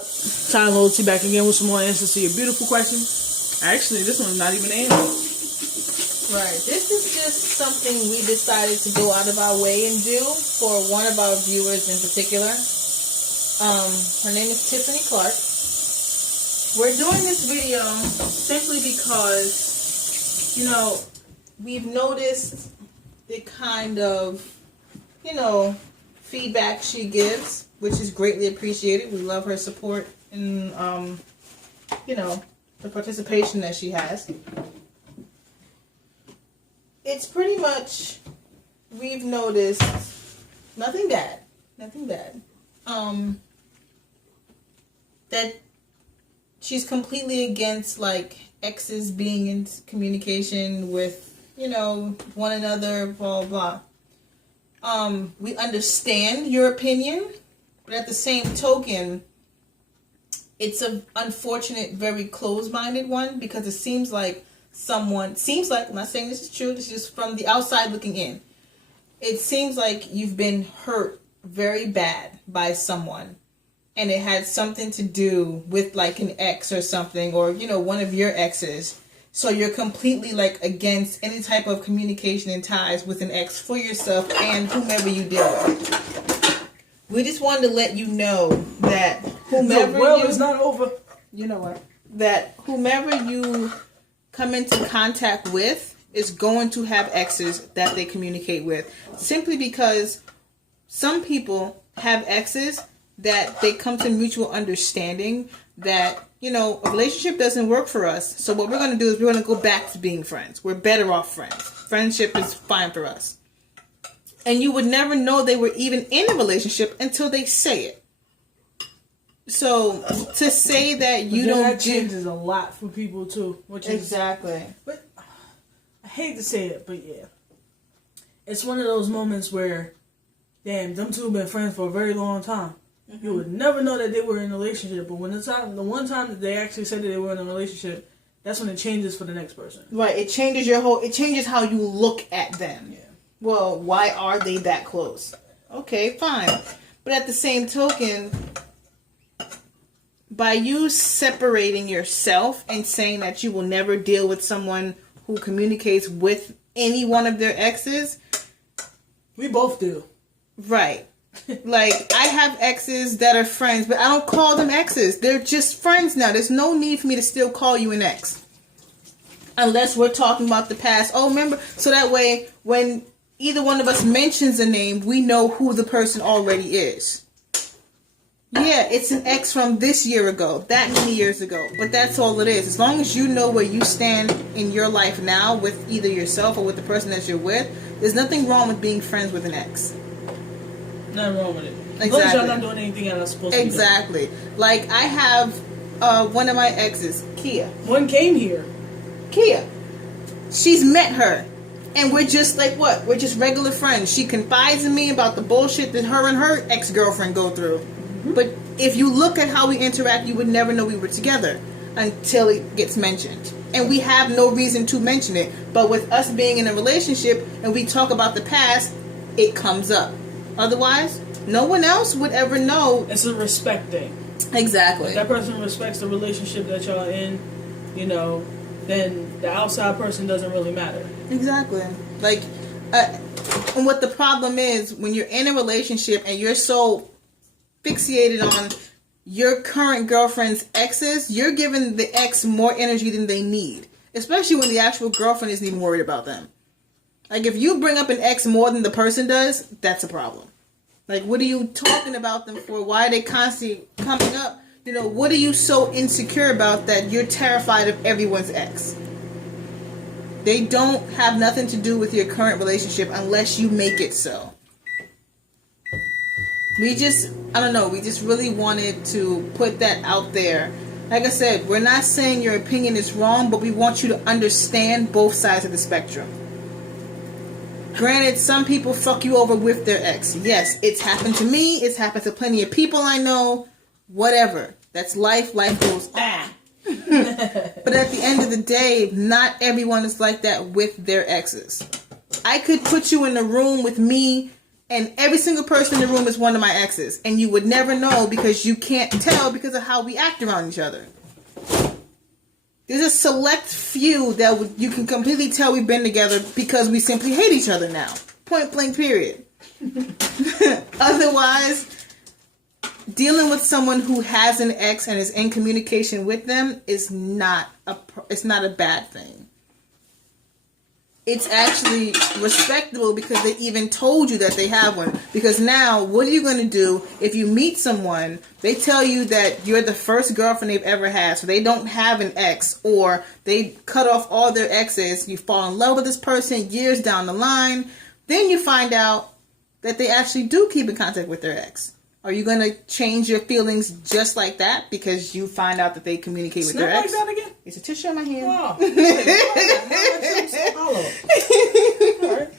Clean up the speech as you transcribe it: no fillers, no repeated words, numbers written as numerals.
Ty&Loyaltie back again with some more answers to your beautiful questions. Actually, this one's not even an answer. Right. This is just something we decided to go out of our way and do for one of our viewers in particular. Her name is Tiffany Clark. We're doing this video simply because, we've noticed the kind of, feedback she gives, which is greatly appreciated. We love her support and, the participation that she has. It's pretty much, we've noticed, nothing bad, that she's completely against, exes being in communication with, one another, blah, blah. We understand your opinion, but at the same token, it's an unfortunate, very closed-minded one, because it seems like I'm not saying this is true, this is just from the outside looking in. It seems like you've been hurt very bad by someone, and it had something to do with an ex or something, or, one of your exes. So you're completely against any type of communication and ties with an ex for yourself and whomever you deal with. We just wanted to let you know that whomever the world is not over. You know what? That whomever you come into contact with is going to have exes that they communicate with. Simply because some people have exes that they come to mutual understanding that, a relationship doesn't work for us. So what we're going to do is we're going to go back to being friends. We're better off friends. Friendship is fine for us. And you would never know they were even in a relationship until they say it. So to say that that changes a lot for people too. Exactly. But I hate to say it, but yeah. It's one of those moments where, damn, them two have been friends for a very long time. Mm-hmm. You would never know that they were in a relationship, but when the one time that they actually said that they were in a relationship, that's when it changes for the next person. Right. It changes it changes how you look at them. Yeah. Well, why are they that close? Okay, fine. But at the same token, by you separating yourself and saying that you will never deal with someone who communicates with any one of their exes. We both do. Right. I have exes that are friends, but I don't call them exes. They're just friends now. There's no need for me to still call you an ex. Unless we're talking about the past. Oh, remember? So that way, when either one of us mentions a name, we know who the person already is. Yeah, it's an ex from this year ago, that many years ago. But that's all it is. As long as you know where you stand in your life now with either yourself or with the person that you're with, there's nothing wrong with being friends with an ex. Nothing wrong with it. Exactly. As long as y'all not doing anything you're not supposed to be doing. Exactly. I have one of my exes, Kia. One came here. Kia. She's met her. And we're just we're just regular friends. She confides in me about the bullshit that her and her ex-girlfriend go through. Mm-hmm. But if you look at how we interact, you would never know we were together until it gets mentioned. And we have no reason to mention it. But with us being in a relationship and we talk about the past, it comes up. Otherwise, no one else would ever know. It's a respect thing. Exactly. If that person respects the relationship that y'all in, then the outside person doesn't really matter. Exactly. And what the problem is, when you're in a relationship and you're so fixated on your current girlfriend's exes, you're giving the ex more energy than they need. Especially when the actual girlfriend isn't even worried about them. If you bring up an ex more than the person does, that's a problem. What are you talking about them for? Why are they constantly coming up? What are you so insecure about that you're terrified of everyone's ex? They don't have nothing to do with your current relationship unless you make it so. We just really wanted to put that out there. Like I said, we're not saying your opinion is wrong, but we want you to understand both sides of the spectrum. Granted, some people fuck you over with their ex. Yes, it's happened to me. It's happened to plenty of people I know. Whatever. That's life. Life goes on. But at the end of the day, not everyone is like that with their exes. I could put you in a room with me and every single person in the room is one of my exes, and you would never know because you can't tell because of how we act around each other. There's a select few that you can completely tell we've been together because we simply hate each other now. Point blank, period. Otherwise, dealing with someone who has an ex and is in communication with them is not a bad thing. It's actually respectable because they even told you that they have one. Because now, what are you going to do if you meet someone, they tell you that you're the first girlfriend they've ever had, so they don't have an ex, or they cut off all their exes, you fall in love with this person years down the line, then you find out that they actually do keep in contact with their ex. Are you going to change your feelings just like that because you find out that they communicate with their ex? Like that again? It's a tissue on my hand. Wow. All right.